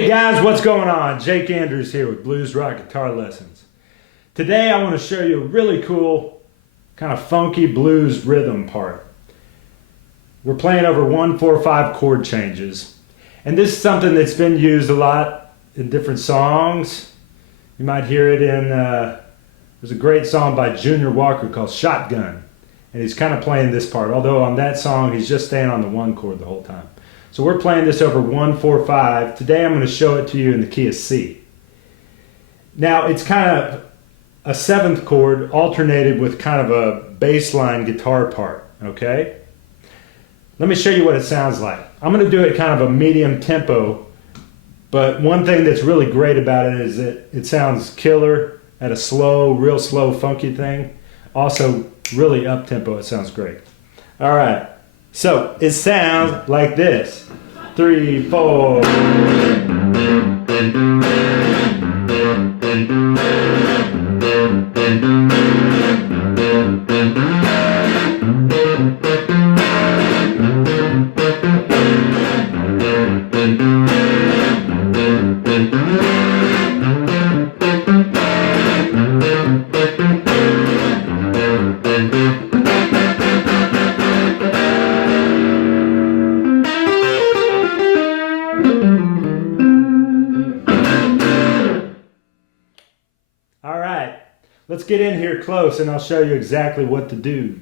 Hey guys, what's going on? Jake Andrews here with Blues Rock Guitar Lessons. Today I want to show you a really cool, kind of funky blues rhythm part. We're playing over 1-4-5 chord changes. And this is something that's been used a lot in different songs. You might hear it in, there's a great song by Junior Walker called Shotgun. And he's kind of playing this part, although on that song he's just staying on the one chord the whole time. So we're playing this over 1-4-5. Today I'm going to show it to you in the key of C. Now it's kind of a seventh chord alternated with kind of a bass line guitar part, okay? Let me show you what it sounds like. I'm going to do it kind of a medium tempo, but one thing that's really great about it is that it sounds killer at a slow, real slow, funky thing. Also, really up tempo, it sounds great. All right. So it sounds like this. 3, 4. Let's get in here close and I'll show you exactly what to do.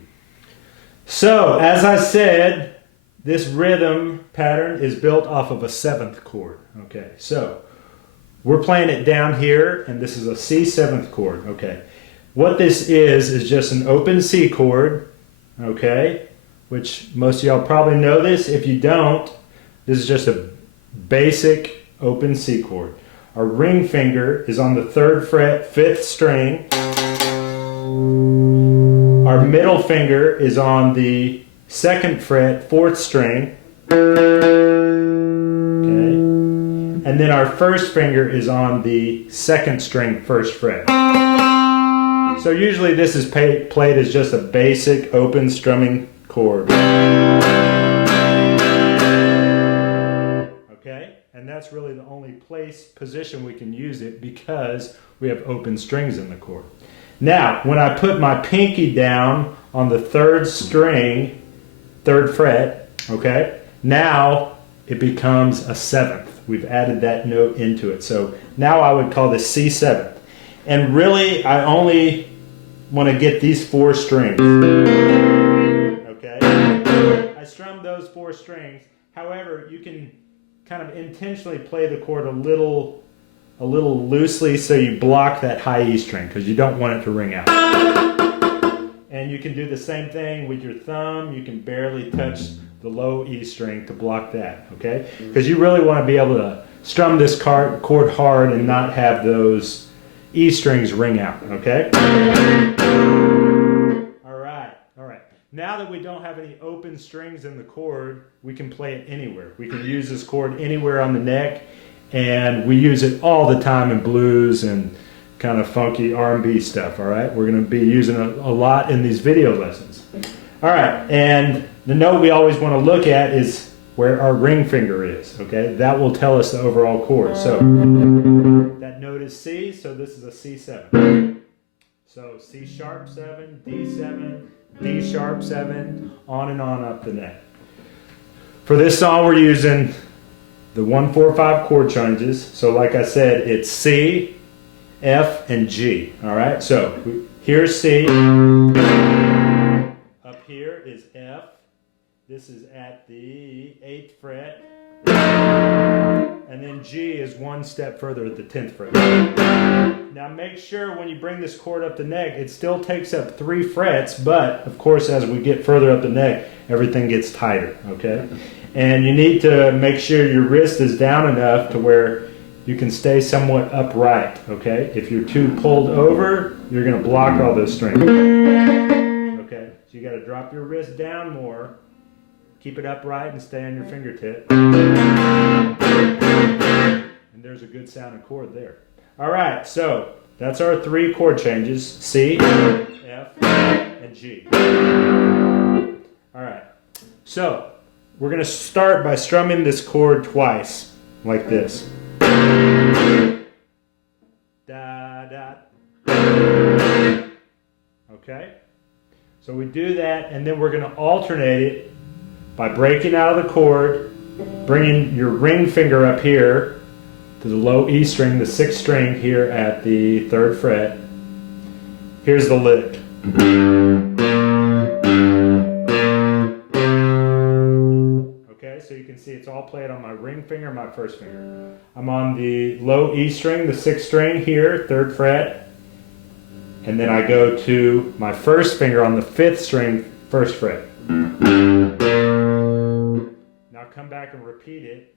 So, as I said, this rhythm pattern is built off of a seventh chord. Okay, so we're playing it down here and this is a C seventh chord. Okay, what this is just an open C chord, okay, which most of y'all probably know this. If you don't, this is just a basic open C chord. Our ring finger is on the 3rd fret, 5th string. Our middle finger is on the 2nd fret, 4th string. Okay. And then our first finger is on the 2nd string, 1st fret. So usually this is played as just a basic open strumming chord. Okay? And that's really the only position we can use it because we have open strings in the chord. Now, when I put my pinky down on the 3rd string, 3rd fret, okay, now it becomes a 7th. We've added that note into it. So now I would call this C7. And really, I only want to get these 4 strings. Okay? I strum those 4 strings. However, you can kind of intentionally play the chord a little loosely so you block that high E string because you don't want it to ring out. And you can do the same thing with your thumb. You can barely touch the low E string to block that, okay? Because you really want to be able to strum this chord hard and not have those E strings ring out, okay? All right. Now that we don't have any open strings in the chord, we can play it anywhere. We can use this chord anywhere on the neck. And we use it all the time in blues and kind of funky R&B stuff, all right? We're going to be using it a lot in these video lessons. All right, and the note we always want to look at is where our ring finger is, okay? That will tell us the overall chord. So that note is C, so this is a C7. So C sharp 7, D7, D sharp 7, on and on up the neck. For this song we're using the 1-4-5 chord changes. So like I said, it's C, F, and G. All right, so here's C. Up here is F. This is at the 8th fret. And then G is one step further at the 10th fret. Now make sure when you bring this chord up the neck, it still takes up 3 frets, but of course as we get further up the neck, everything gets tighter, okay? And you need to make sure your wrist is down enough to where you can stay somewhat upright, okay? If you're too pulled over, you're going to block all those strings. Okay, so you got to drop your wrist down more, keep it upright and stay on your fingertip. And there's a good sounding chord there. All right, so that's our 3 chord changes, C, F, and G. All right, so we're going to start by strumming this chord twice, like this. Okay? Da, da. Okay? So we do that, and then we're going to alternate it by breaking out of the chord, bringing your ring finger up here to the low E string, the 6th string here at the 3rd fret. Here's the lick. Okay, so you can see it's all played on my ring finger, my 1st finger. I'm on the low E string, the 6th string here, 3rd fret. And then I go to my 1st finger on the 5th string, 1st fret. Now come back and repeat it.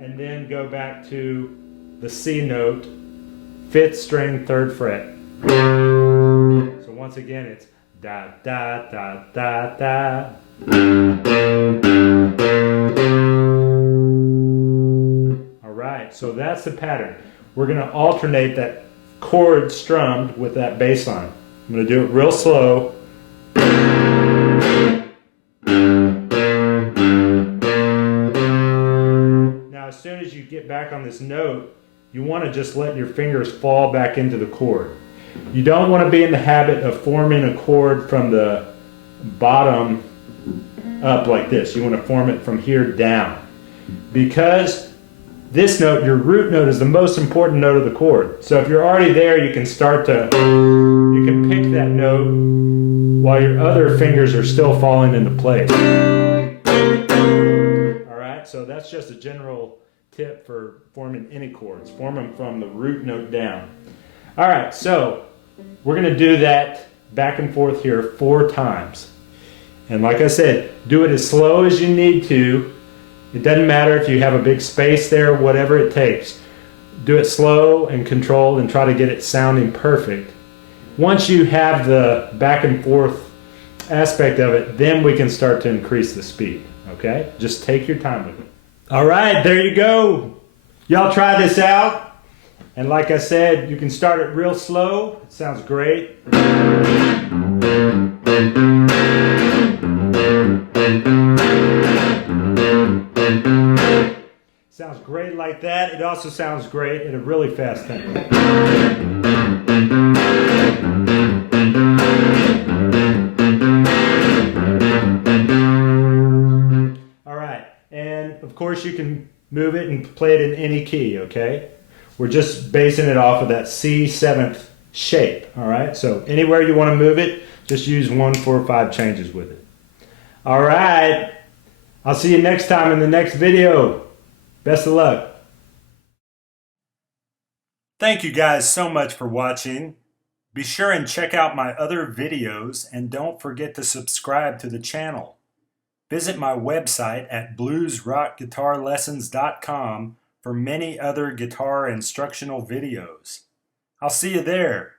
And then go back to the C note, 5th string, 3rd fret. So once again it's da da da da da. Alright, so that's the pattern. We're going to alternate that chord strummed with that bass line. I'm going to do it real slow. Now as soon as you get back on this note, you want to just let your fingers fall back into the chord. You don't want to be in the habit of forming a chord from the bottom up like this. You want to form it from here down. Because this note, your root note, is the most important note of the chord. So if you're already there, you can start to, you can pick that note while your other fingers are still falling into place. Alright, so that's just a general tip for forming any chords. Form them from the root note down. Alright, so we're going to do that back and forth here 4 times. And like I said, do it as slow as you need to. It doesn't matter if you have a big space there, whatever it takes. Do it slow and controlled and try to get it sounding perfect. Once you have the back and forth aspect of it, then we can start to increase the speed. Okay? Just take your time with it. Alright, there you go. Y'all try this out. And like I said, you can start it real slow. It sounds great. Sounds great like that. It also sounds great at a really fast tempo. Alright, and of course you can move it and play it in any key, okay? We're just basing it off of that C7th shape, alright? So anywhere you want to move it, just use 1, 4, 5 changes with it. Alright, I'll see you next time in the next video. Best of luck. Thank you guys so much for watching. Be sure and check out my other videos and don't forget to subscribe to the channel. Visit my website at bluesrockguitarlessons.com for many other guitar instructional videos. I'll see you there.